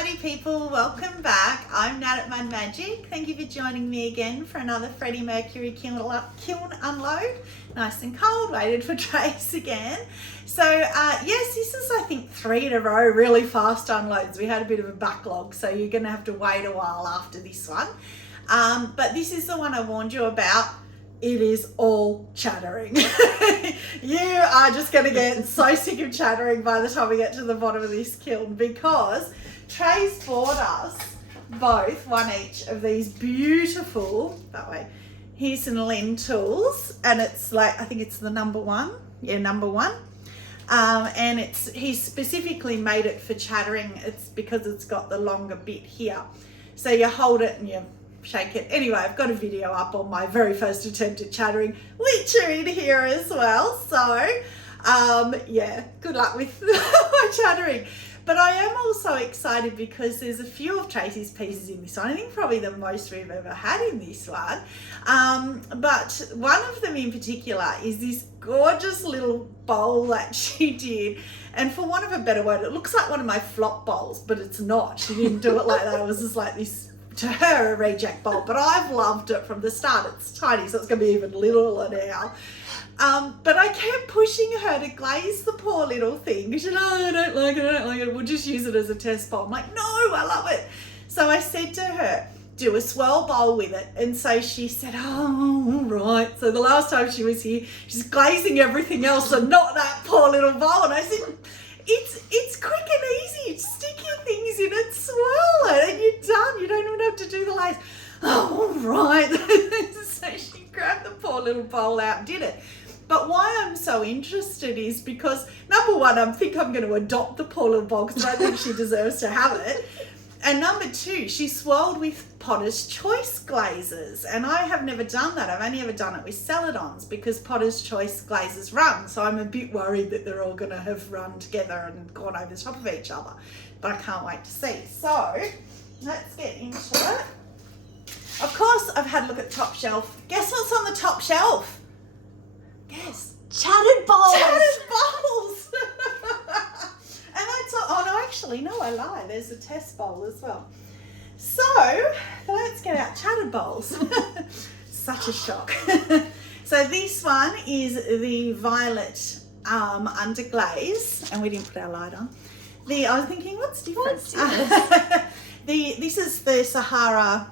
Alrighty people, welcome back. I'm Nat at Mud Magic. Thank you for joining me again for another Freddie Mercury kiln unload. Nice and cold, waited for Trace again. So yes, this is I think 3 in a row really fast unloads. We had a bit of a backlog, so you're going to have to wait a while after this one. But this is the one I warned you about. It is all chattering. You are just going to get so sick of chattering by the time we get to the bottom of this kiln, because Trey's bought us both, one each, of these beautiful, that way, here's some lentils, and it's like, I think it's the number one. Yeah, number one. And he's specifically made it for chattering. It's because it's got the longer bit here. So you hold it and you shake it. Anyway, I've got a video up on my very first attempt at chattering, which are in here as well. So yeah, good luck with my chattering. But I am also excited because there's a few of Tracy's pieces in this one. I think probably the most we've ever had in this one. But one of them in particular is this gorgeous little bowl that she did. And for want of a better word, it looks like one of my flop bowls, but it's not. She didn't do it like that. It was just like this, to her, a reject bowl. But I've loved it from the start. It's tiny, so it's going to be even littler now. But I kept pushing her to glaze the poor little thing. She said, oh, I don't like it. We'll just use it as a test bowl. I'm like, no, I love it. So I said to her, do a swirl bowl with it. And so she said, oh, all right. So the last time she was here, she's glazing everything else and not that poor little bowl. And I said, it's quick and easy. Stick your things in it, swirl it, and you're done. You don't even have to do the lace. Oh, all right. So she grabbed the poor little bowl out and did it. But why I'm so interested is because, number one, I think I'm going to adopt the poor little bowl because I don't think she deserves to have it. And number two, she swirled with Potter's Choice glazes. And I have never done that. I've only ever done it with celadons because Potter's Choice glazes run. So I'm a bit worried that they're all going to have run together and gone over the top of each other. But I can't wait to see. So let's get into it. Of course, I've had a look at the top shelf. Guess what's on the top shelf? Guess. Chattered bowls. Chattered bowls. And I thought, oh no, actually, no, I lie. There's a test bowl as well. So let's get out chattered bowls. Such a shock. So this one is the violet underglaze, and we didn't put our light on. I was thinking, what's different? This is the Sahara.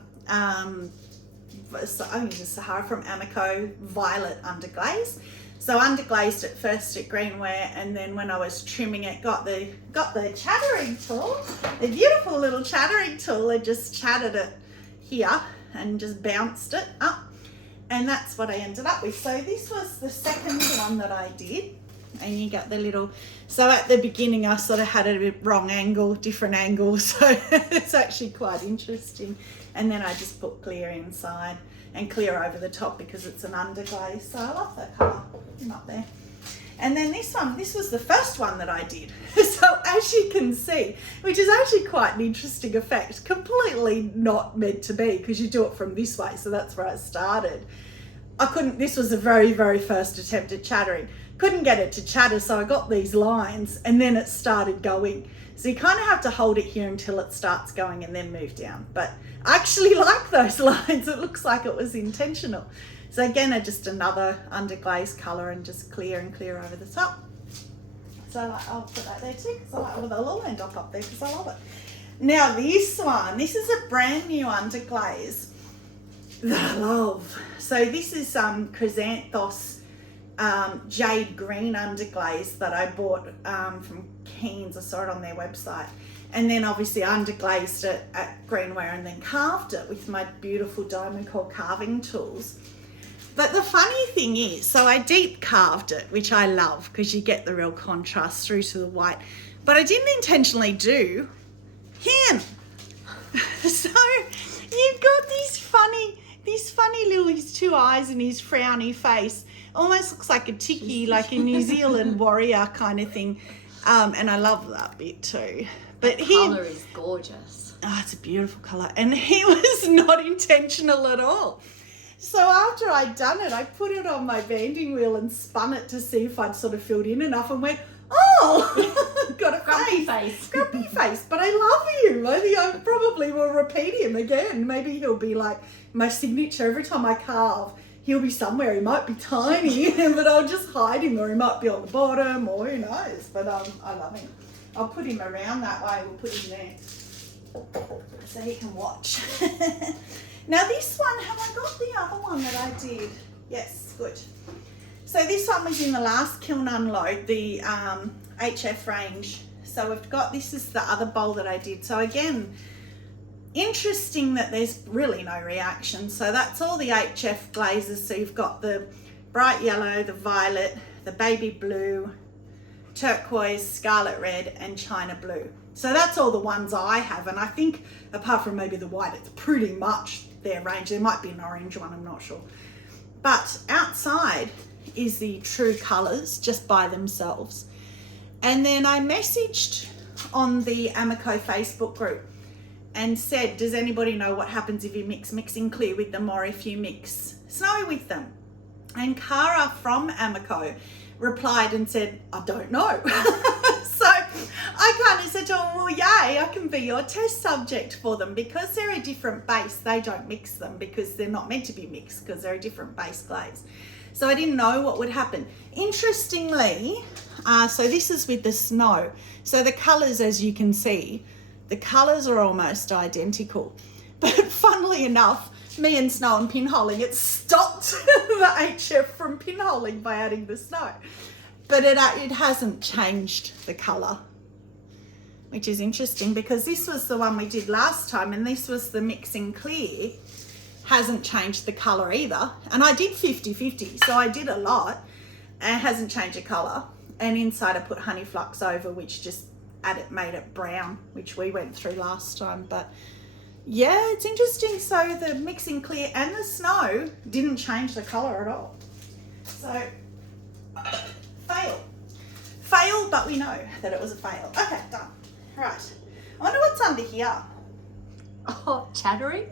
I think it's Sahara from Amaco violet underglaze. So underglazed it first at greenware, and then when I was trimming it, got the chattering tool, the beautiful little chattering tool, and just chattered it here and just bounced it up, and that's what I ended up with. So this was the second one that I did, and you got the little, so at the beginning I sort of had it a bit wrong angle, different angle, so it's actually quite interesting. And then I just put clear inside and clear over the top because it's an underglaze. So I love that colour, not there. And then this one, this was the first one that I did. So as you can see, which is actually quite an interesting effect, completely not meant to be because you do it from this way. So that's where I started. This was the very, very first attempt at chattering. Couldn't get it to chatter, so I got these lines and then it started going. So you kind of have to hold it here until it starts going and then move down. But I actually like those lines. It looks like it was intentional. So again, just another underglaze colour and just clear and clear over the top. So I'll put that there too because I like, well, they'll all end up there because I love it. Now this one, this is a brand new underglaze that I love. So this is Chrysanthos jade green underglaze that I bought from Keen's. I saw it on their website, and then obviously underglazed it at greenware and then carved it with my beautiful diamond core carving tools. But the funny thing is, so I deep carved it, which I love because you get the real contrast through to the white, but I didn't intentionally do him. So you've got these funny little, his two eyes and his frowny face. Almost looks like a tiki, like a New Zealand warrior kind of thing. And I love that bit too. But the colour is gorgeous. Oh, it's a beautiful colour. And he was not intentional at all. So after I'd done it, I put it on my banding wheel and spun it to see if I'd sort of filled in enough and went, oh, got a Grumpy face. Grumpy face. But I love him. I think we'll repeat him again. Maybe he'll be like my signature. Every time I carve, he'll be somewhere. He might be tiny, but I'll just hide him, or he might be on the bottom, or who knows. But I love him. I'll put him around that way. We'll put him there so he can watch. Now this one, have I got the other one that I did? Yes, good. So this one was in the last kiln unload, the HF range. So we've got, this is the other bowl that I did. So again, interesting that there's really no reaction. So that's all the HF glazes. So you've got the bright yellow, the violet, the baby blue, turquoise, scarlet red, and china blue. So that's all the ones I have. And I think apart from maybe the white, it's pretty much their range. There might be an orange one, I'm not sure. But outside is the true colours just by themselves. And then I messaged on the Amaco Facebook group and said, does anybody know what happens if you mix mixing clear with them or if you mix snow with them? And Cara from Amaco replied and said, I don't know. So I kind of said to her, well, yay, I can be your test subject for them because they're a different base. They don't mix them because they're not meant to be mixed because they're a different base glaze. So I didn't know what would happen. Interestingly, so this is with the snow. So the colours, as you can see, the colours are almost identical. But funnily enough, me and snow and pinholing, it stopped the HF from pinholing by adding the snow. But it hasn't changed the colour, which is interesting because this was the one we did last time and this was the mixing clear. Hasn't changed the colour either. And I did 50-50, so I did a lot and it hasn't changed the colour. And inside I put honey flux over, which just made it brown, which we went through last time. But yeah, it's interesting. So the mixing clear and the snow didn't change the colour at all. So fail, but we know that it was a fail. Okay, done. Right, I wonder what's under here. Oh, chattering?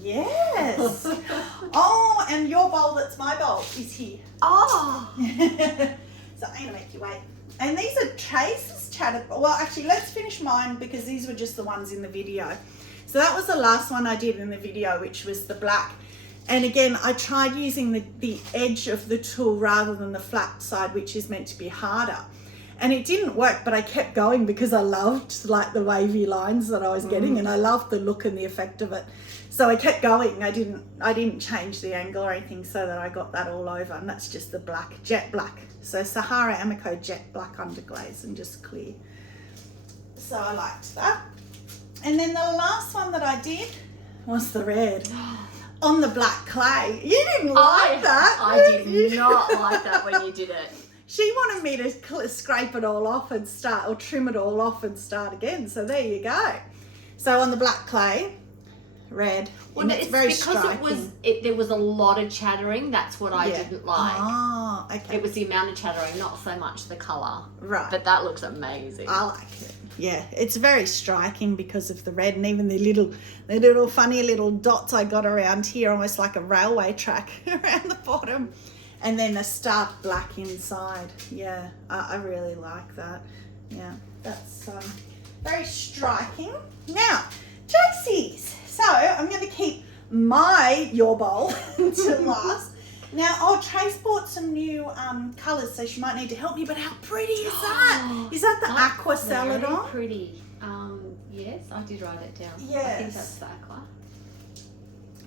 Yes. Oh, and your bowl that's my bowl is here. Oh. So I'm gonna make you wait. And these are Chase's chattered. Well, actually, let's finish mine because these were just the ones in the video. So that was the last one I did in the video, which was the black. And again, I tried using the edge of the tool rather than the flat side, which is meant to be harder. And it didn't work, but I kept going because I loved like the wavy lines that I was getting and I loved the look and the effect of it. So I kept going. I didn't change the angle or anything so that I got that all over. And that's just the black, jet black. So Sahara Amaco jet black underglaze and just clear. So I liked that. And then the last one that I did was the red on the black clay. You didn't like that. I did not like that when you did it. She wanted me to scrape it all off and start, or trim it all off and start again. So there you go. So on the black clay, red. Well, and it's very because striking. there was a lot of chattering. That's what I didn't like. Oh, okay. It was the amount of chattering, not so much the colour. Right. But that looks amazing. I like it. Yeah, it's very striking because of the red and even the little funny little dots I got around here, almost like a railway track around the bottom. And then a stark black inside. Yeah, I really like that. Yeah, that's very striking. Now, Josie's. So I'm going to keep your bowl until last. Now, Trace bought some new colours, so she might need to help me. But how pretty is that? Is that the aqua celadon? Very pretty. Yes, I did write it down. Yes. I think that's the aqua.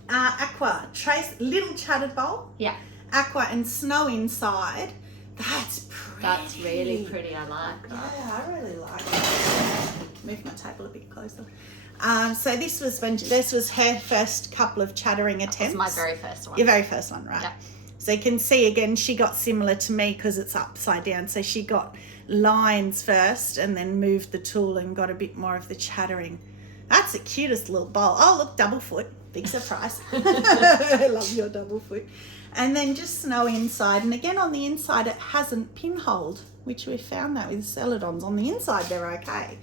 Aqua. Trace, little chattered bowl. Yeah. Aqua and snow inside. That's pretty. That's really pretty. I like that. Yeah, I really like it. Move my table a bit closer. So this was her first couple of chattering attempts. That's my very first one. Your very first one, right? Yeah. So you can see again, she got similar to me because it's upside down. So she got lines first and then moved the tool and got a bit more of the chattering. That's the cutest little bowl. Oh, look, double foot. Big surprise. I love your double foot. And then just snow inside. And again, on the inside, it hasn't pinholed, which we found that with celadons. On the inside, they're okay.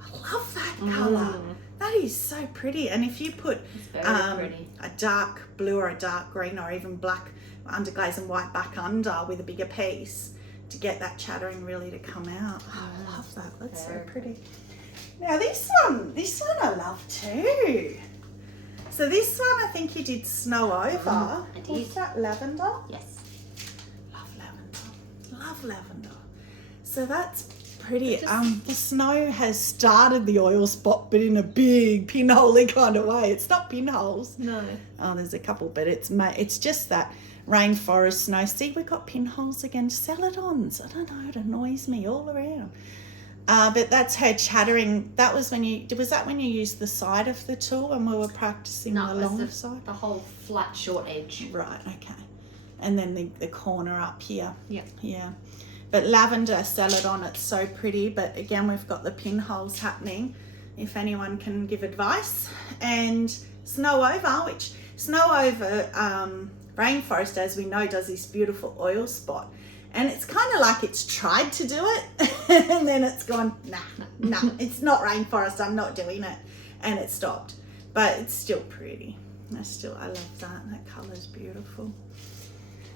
I love that colour. That is so pretty. And if you put a dark blue or a dark green or even black underglaze and white back under with a bigger piece to get that chattering really to come out. Oh, I love that. That's so pretty. Now this one I love too. So this one I think you did snow over. I did. What's that, lavender? Yes. Love lavender. Love lavender. So that's pretty. The snow has started the oil spot, but in a big pinhole-y kind of way. It's not pinholes. No. Oh, there's a couple, but it's just that rainforest snow. See, we've got pinholes again. Celadons. I don't know. It annoys me all around. But that's her chattering. That was when you used the side of the tool when we were practicing the long side? The whole flat short edge. Right, okay. And then the corner up here. Yeah. Yeah. But lavender celadon, it's so pretty. But again, we've got the pinholes happening, if anyone can give advice. And snow over, rainforest, as we know, does this beautiful oil spot. And it's kind of like it's tried to do it and then it's gone, nah, it's not rainforest, I'm not doing it. And it stopped. But it's still pretty. I love that. That colour's beautiful.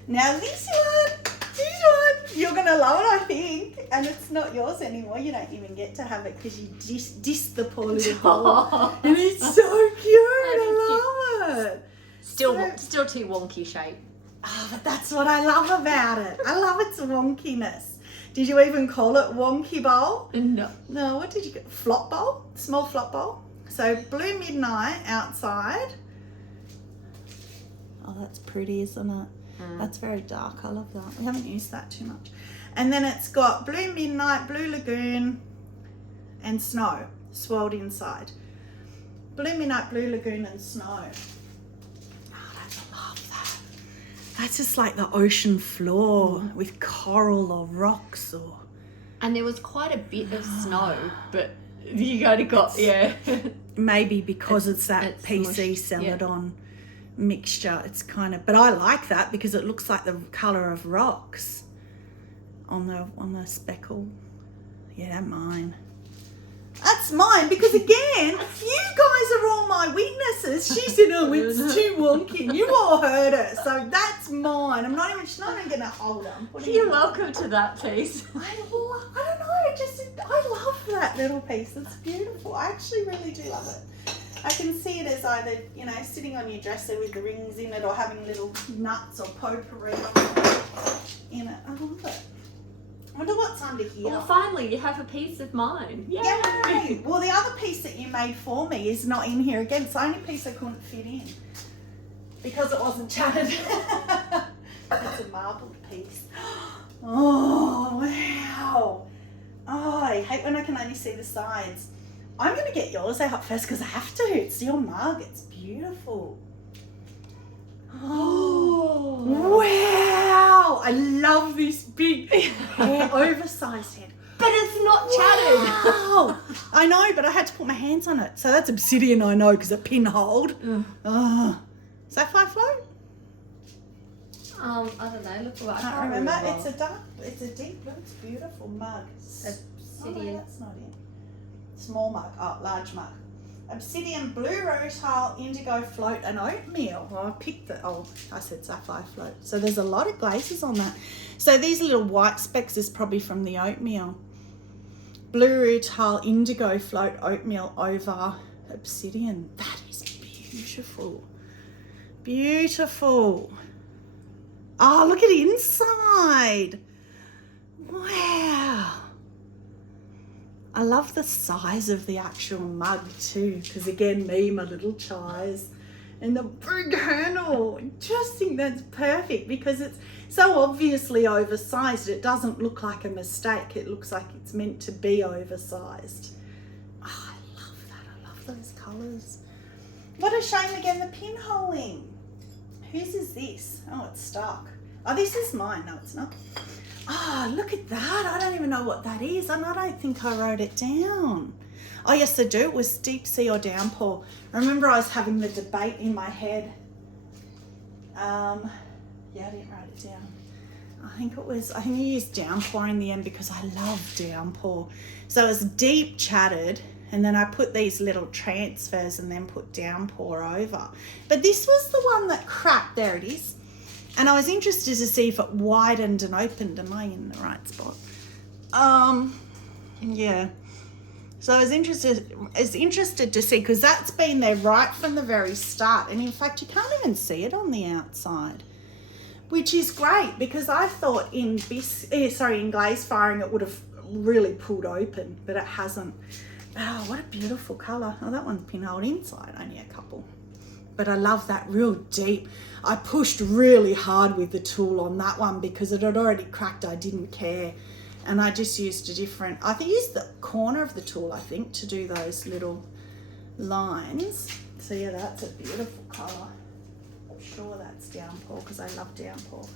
Now this one, you're going to love it, I think. And it's not yours anymore. You don't even get to have it because you dissed the poor little ball. And it's so cute. I love it. Still too wonky shape. Oh, but that's what I love about it. I love its wonkiness. Did you even call it wonky bowl? No. No, what did you get? Flop bowl? Small flop bowl. So blue midnight outside. Oh, that's pretty, isn't it? That's very dark. I love that. We haven't used that too much. And then it's got blue midnight, blue lagoon, and snow swirled inside. Blue midnight, blue lagoon, and snow. That's just like the ocean floor with coral or rocks or... And there was quite a bit of snow, but you only got, Maybe because it's that PC celadon mixture. It's kind of... But I like that because it looks like the colour of rocks on the speckle. Yeah, mine. That's mine because, again, you guys are all my witnesses. She said, oh, it's too wonky. You all heard it. So that's mine. She's not even going to hold them. You're welcome to that piece. I don't know. I love that little piece. It's beautiful. I actually really do love it. I can see it as either, sitting on your dresser with the rings in it or having little nuts or potpourri in it. I love it. I wonder what's under here. Well, finally, you have a piece of mine. Yay! Well, the other piece that you made for me is not in here again. It's the only piece I couldn't fit in because it wasn't chatted. It's a marbled piece. Oh, wow. Oh, I hate when I can only see the sides. I'm going to get yours out first because I have to. It's your mug. It's beautiful. Oh, wow. I love this big oversized head. But it's not chatted. Wow. I know, but I had to put my hands on it. So that's obsidian, I know, because it pinholed. Oh. Sapphire float? I don't know. I can't remember. It's a deep blue. It's a beautiful mug. Obsidian. Oh, no, that's not it. Small mug. Oh, large mug. Obsidian, blue rose tile, indigo float, and oatmeal. Well, I picked it. Oh, I said sapphire float. So there's a lot of glazes on that. So these little white specks is probably from the oatmeal. Blue rose tile, indigo float, oatmeal over obsidian. That is beautiful. Beautiful. Oh, look at the inside. Wow. I love the size of the actual mug too, because again, my little chais, and the big handle. I just think that's perfect because it's so obviously oversized. It doesn't look like a mistake. It looks like it's meant to be oversized. Oh, I love that. I love those colours. What a shame again, the pinholing. Whose is this? Oh, it's stuck. Oh, this is mine. No, it's not. Oh, look at that. I don't even know what that is. And I don't think I wrote it down. Oh, yes, I do. It was deep sea or downpour. I remember I was having the debate in my head. Yeah, I didn't write it down. I think I used downpour in the end because I love downpour. So it was deep chatted, and then I put these little transfers and then put downpour over. But this was the one that cracked. There it is. And I was interested to see if it widened and opened. Am I in the right spot? Yeah. So I was interested to see, because that's been there right from the very start. And in fact, you can't even see it on the outside, which is great, because I thought in glaze firing it would have really pulled open, but it hasn't. Oh, what a beautiful colour. Oh, that one's pinholed inside, only a couple. But I love that real deep. I pushed really hard with the tool on that one because it had already cracked. I didn't care. And I just used I used the corner of the tool, I think, to do those little lines. So yeah, that's a beautiful colour. I'm sure that's downpour, because I love downpour.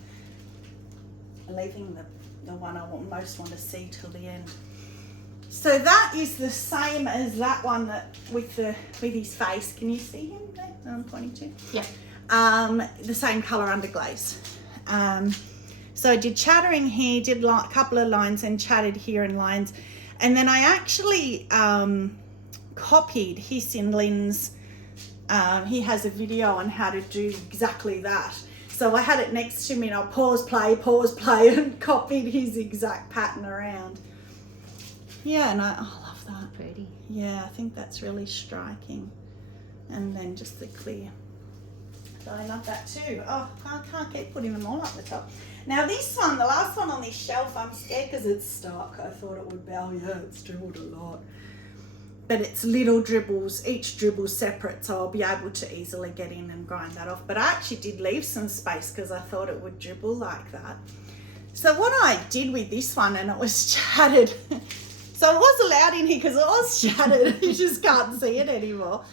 I'm leaving the one I most want to see till the end. So that is the same as that one that with his face. Can you see him there? I'm pointing to. Yeah. The same colour under glaze. So I did chattering here, did a couple of lines, and chatted here in lines, and then I actually copied his and Lynn's. He has a video on how to do exactly that. So I had it next to me, and I pause, play, and copied his exact pattern around. Yeah, and I love that. Pretty. Yeah, I think that's really striking. And then just the clear. So I love that too. Oh, I can't keep putting them all up the top. Now this one, the last one on this shelf, I'm scared because it's stuck. I thought it would be, oh yeah, it's dribbled a lot. But it's little dribbles, each dribble separate, so I'll be able to easily get in and grind that off. But I actually did leave some space because I thought it would dribble like that. So what I did with this one, and it was chatted, so it was allowed in here because it was chatted, you just can't see it anymore.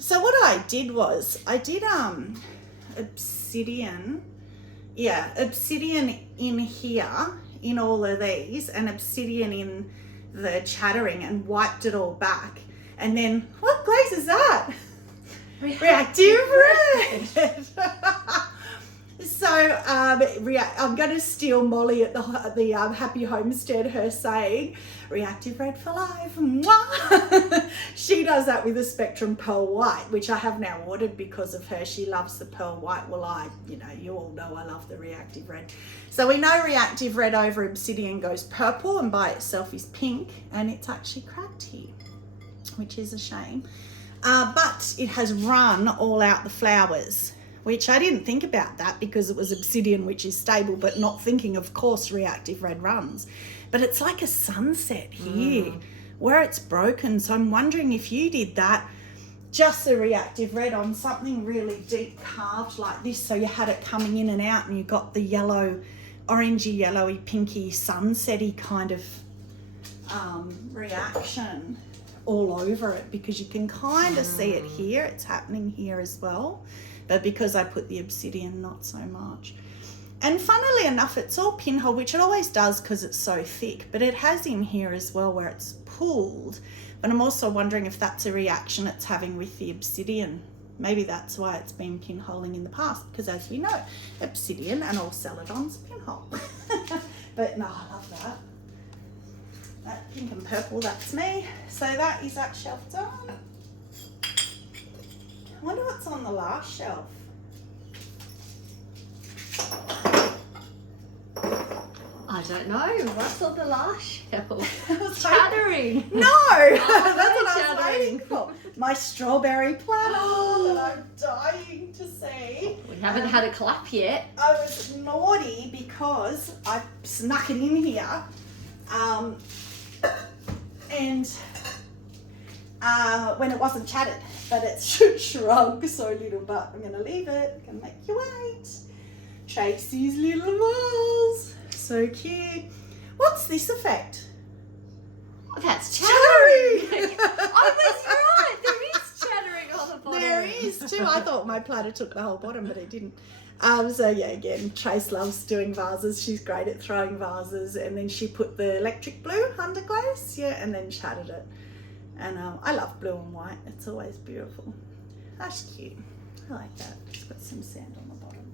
So what I did was, I did obsidian in here, in all of these, and obsidian in the chattering, and wiped it all back. And then, what glaze is that? Reactive red. So I'm going to steal Molly at the Happy Homestead, her saying, reactive red for life. Mwah! She does that with the Spectrum Pearl White, which I have now ordered because of her. She loves the Pearl White. Well, you all know I love the reactive red. So we know reactive red over obsidian goes purple, and by itself is pink, and it's actually cracked here, which is a shame. But it has run all out the flowers, which I didn't think about that because it was obsidian, which is stable, but not thinking, of course, reactive red runs. But it's like a sunset here where it's broken. So I'm wondering if you did that, just the reactive red on something really deep carved like this. So you had it coming in and out, and you got the yellow, orangey, yellowy, pinky, sunsetty kind of reaction all over it, because you can kind of see it here. It's happening here as well. But because I put the obsidian, not so much. And funnily enough, it's all pinhole, which it always does because it's so thick, but it has in here as well where it's pulled. But I'm also wondering if that's a reaction it's having with the obsidian. Maybe that's why it's been pinholing in the past, because as we know, obsidian and all celadon's pinhole. But no, I love that. That pink and purple, that's me. So that is that shelf done. I wonder what's on the last shelf. I don't know. What's on the last shelf? Chattering. No, Oh, that's what I was chattering. waiting for. My strawberry planner that I'm dying to see. We haven't had a clap yet. I was naughty because I snuck it in here, and when it wasn't chatted, but it's shrunk so little. But I'm gonna leave it. I'm gonna make you wait. Tracy's little balls. So cute. What's this effect? That's Chattering! I was right. There is chattering on the bottom. There is too. I thought my platter took the whole bottom, but it didn't. So yeah, again, Trace loves doing vases. She's great at throwing vases. And then she put the electric blue under glaze, yeah, and then chatted it. And I love blue and white. It's always beautiful. That's cute. I like that. Just got some sand on the bottom.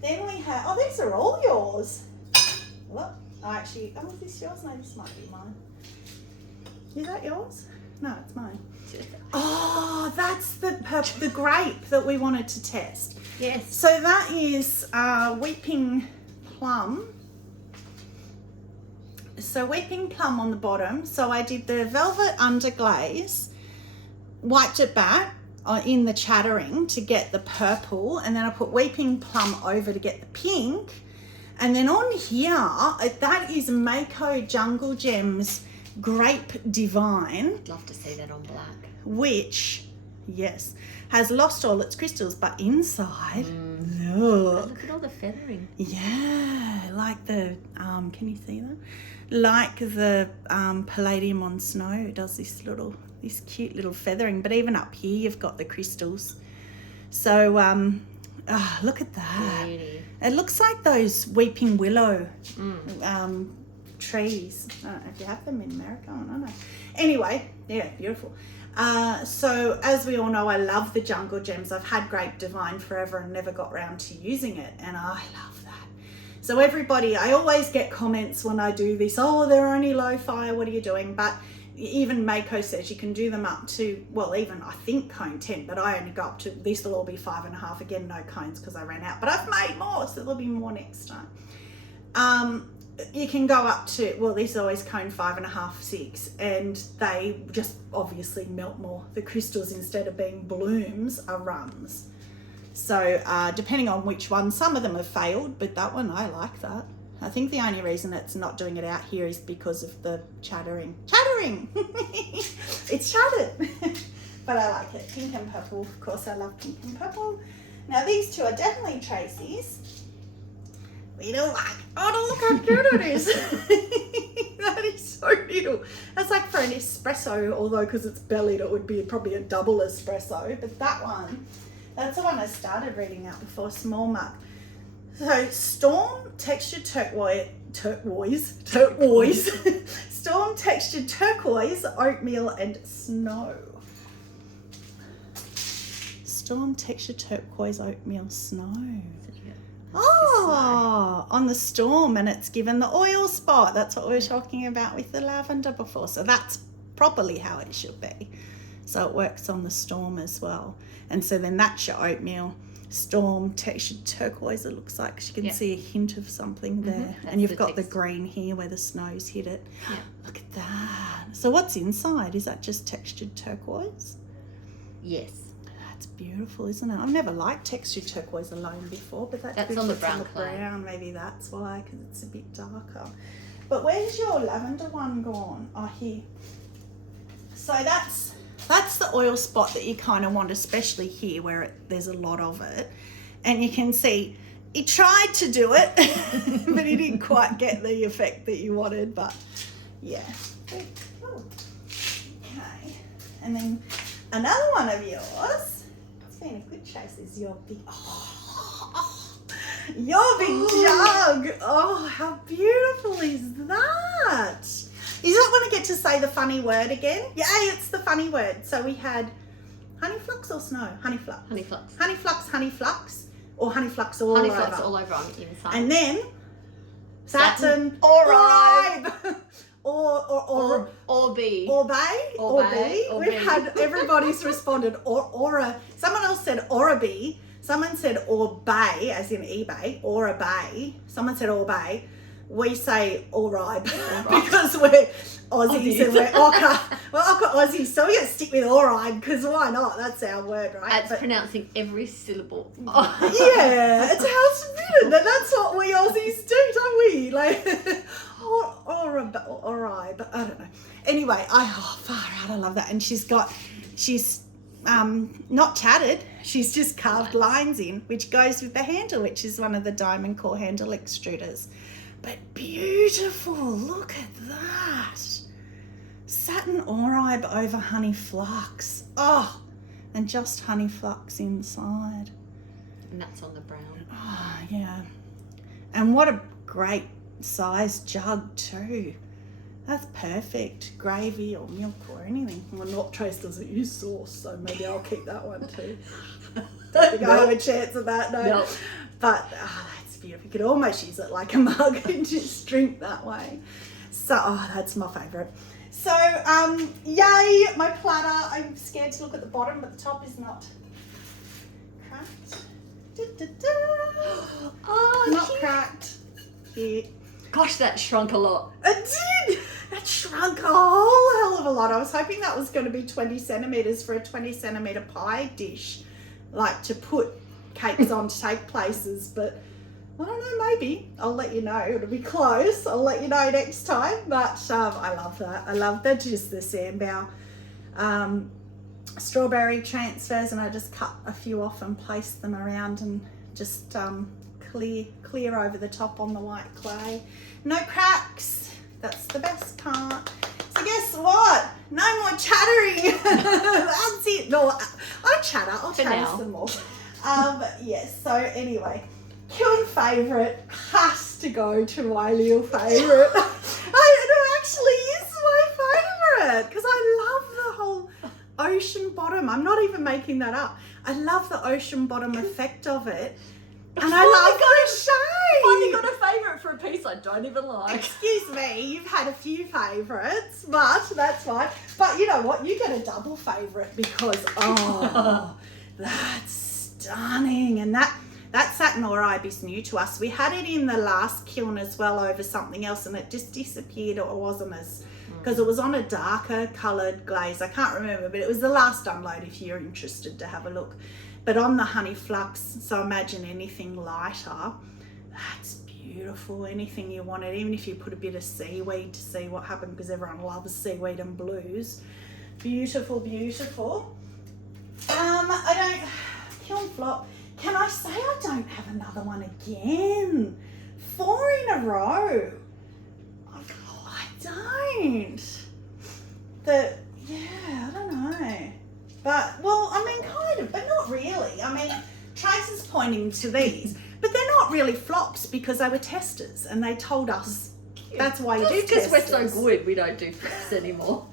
Then we have, oh, these are all yours. What? Oh, actually, oh, is this yours? No, this might be mine. Is that yours? No, it's mine. Oh, that's the grape that we wanted to test. Yes. So that is Weeping Plum. weeping plum on the bottom. So I did the velvet underglaze, wiped it back in the chattering to get the purple, and then I put weeping plum over to get the pink. And then on here, that is Mayco Jungle Gems Grape Divine. I'd love to see that on black. Which, yes, has lost all its crystals, but inside, look. Look at all the feathering. Yeah, like the, can you see that? Like the palladium on snow. It does this cute little feathering, but even up here you've got the crystals. So, look at that. Beauty. It looks like those weeping willow trees. I don't know if you have them in America, I don't know. Anyway, yeah, beautiful. So as we all know, I love the Jungle Gems. I've had Grape Divine forever and never got round to using it, and I love that. So everybody, I always get comments when I do this, oh, they're only low fire, what are you doing? But even Mayco says you can do them up to, well, even I think cone 10, but I only go up to, this will all be 5.5. Again, no cones because I ran out, but I've made more, so there'll be more next time. You can go up to, well, these are always cone 5.5, 6, and they just obviously melt more. The crystals, instead of being blooms, are runs. So depending on which one, some of them have failed, but that one, I like that. I think the only reason it's not doing it out here is because of the chattering. It's chattered. But I like it. Pink and purple, of course, I love pink and purple. Now these two are definitely Tracy's. We don't like, oh, look how cute it is. That is so little. That's like for an espresso, although because it's bellied it would be probably a double espresso. But that one, that's the one I started reading out before, Small Muck. So Storm Textured Turquoise, Storm Textured Turquoise, Oatmeal and Snow. Storm Textured Turquoise, Oatmeal, Snow. Oh, on the Storm, and it's given the oil spot. That's what we were talking about with the lavender before. So that's properly how it should be. So it works on the Storm as well. And so then that's your oatmeal. Storm Textured Turquoise, it looks like, 'cause you can see a hint of something there. And you've got the green here where the snow's hit it. Look at that. So what's inside? Is that just textured turquoise? Yes. That's beautiful, isn't it? I've never liked textured turquoise alone before, but that's on the brown. Maybe that's why, because it's a bit darker. But where's your lavender one gone? Oh, here. So that's the oil spot that you kind of want, especially here where there's a lot of it. And you can see he tried to do it, but he didn't quite get the effect that you wanted. But yeah. Oh. Okay. And then another one of yours. It's been a good chase. Is your big, your big jug. Oh, how beautiful is that? Is that when I get to say the funny word again? Yeah, it's the funny word. So we had honey flux or snow? Honey flux. Honey flux. Honey flux, honey flux, or honey flux all over. Honey flux all over on the inside. And then satin oribe. or bay. We've had everybody's responded aura. Someone else said orabee. Someone said orbay, as in eBay, or a bay. Someone said orbay. We say oribe because we're Aussies and we're Ocker. We're Ocker Aussies, so we got to stick with oribe because why not? That's our word, right? It's pronouncing every syllable. Yeah, it's how it's written, and that's what we Aussies do, don't we? Like, oribe, I don't know. Anyway, far out, I love that. And she's not tatted, she's just carved lines in, which goes with the handle, which is one of the diamond core handle extruders. But beautiful, look at that. Satin oribe over honey flux. Oh, and just honey flux inside. And that's on the brown. Oh, yeah. And what a great size jug too. That's perfect. Gravy or milk or anything. Well, not Trace doesn't use sauce, so maybe I'll keep that one too. Don't think I have a chance of that, no. But that's beautiful. You could almost use it like a mug and just drink that way. So, that's my favourite. So, yay, my platter. I'm scared to look at the bottom, but the top is not cracked. Oh, not cute. cracked. Cute. Gosh, that shrunk a lot. It did. That shrunk a whole hell of a lot. I was hoping that was going to be 20 centimetres for a 20 centimetre pie dish, like to put cakes on to take places, but I don't know, maybe. I'll let you know. It'll be close. I'll let you know next time. But I love that. I love that. Just the sandbow strawberry transfers, and I just cut a few off and placed them around and just clear over the top on the white clay. No cracks. That's the best part. So guess what? No more chattering. That's it. No, I'll chatter. I'll chatter some more. Yes, so anyway, kiln favourite has to go to my little favourite. It actually is my favourite because I love the whole ocean bottom. I'm not even making that up. I love the ocean bottom effect of it. And I love the shape. Finally got a favourite for a piece I don't even like. Excuse me, you've had a few favourites, but that's fine. But you know what? You get a double favourite because, oh, that's stunning. And that satin or ibis new to us. We had it in the last kiln as well over something else, and it just disappeared, or it wasn't as, because it was on a darker coloured glaze. I can't remember, but it was the last unload if you're interested to have a look. But on the honey flux, so imagine anything lighter, that's beautiful. Anything you wanted, even if you put a bit of seaweed to see what happened, because everyone loves seaweed and blues. Beautiful, beautiful. Kiln flop. Can I say I don't have another one again? 4 in a row. Oh, I don't. I don't know. But, well, I mean, kind of, but not really. I mean, Trace is pointing to these, but they're not really flops because they were testers and they told us that's why you do testers. Because we're so good, we don't do flops anymore.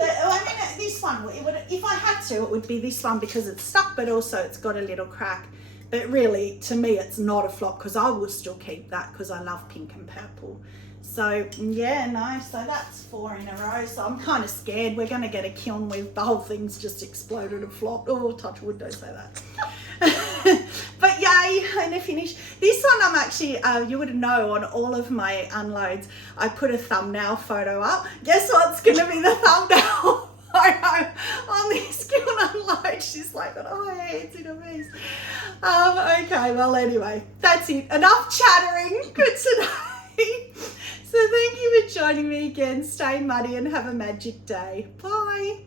I mean, this one, if I had to, it would be this one because it's stuck, but also it's got a little crack. But really, to me, it's not a flop because I will still keep that because I love pink and purple. So, yeah, no, so that's 4 in a row. So I'm kind of scared we're going to get a kiln with the whole thing's just exploded and flopped. Oh, touch wood, don't say that. But yay, and a finish. This one I'm actually, you would know on all of my unloads, I put a thumbnail photo up. Guess what's going to be the thumbnail photo on this kiln unload? She's like, oh, yeah, it's in a mess. Okay, well, anyway, that's it. Enough chattering. Good to know. So thank you for joining me again. Stay muddy and have a magic day. Bye.